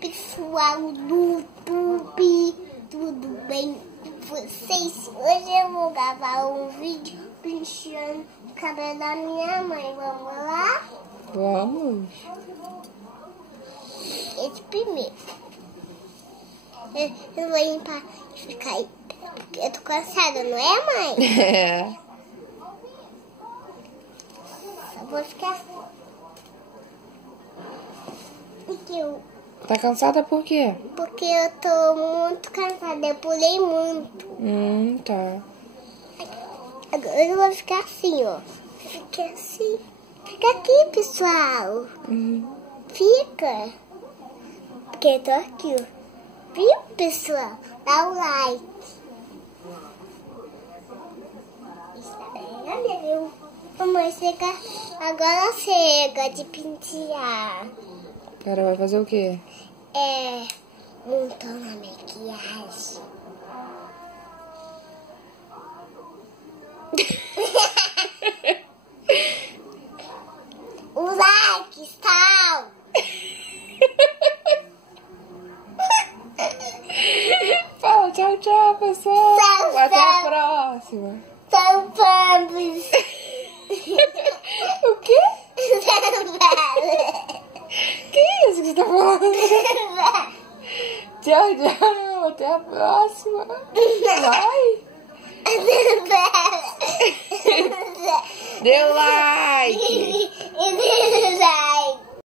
pessoal do YouTube, tudo bem com vocês? Hoje eu vou gravar um vídeo penteando o cabelo da minha mãe. Vamos lá? Vamos. Esse primeiro. Eu vou limpar e ficar aí. Porque eu tô cansada, não é, mãe? É. Eu vou ficar. Tá cansada por quê? Porque eu tô muito cansada, eu pulei muito. Tá. Agora eu vou ficar assim, ó. Fica assim. Fica aqui, pessoal. Fica. Porque eu tô aqui, ó. Viu, pessoal? Dá o like. Está bem, viu? Mamãe, chega. Agora chega de pentear. Cara, vai fazer o quê? Montar uma maquiagem. O like, tal. Fala tchau, tchau, pessoal. Tchau, Até a tchau. próxima. São vamos. O quê? Que isso que você tá falando? Tchau, tchau. Até a próxima. Vai. Dê o like.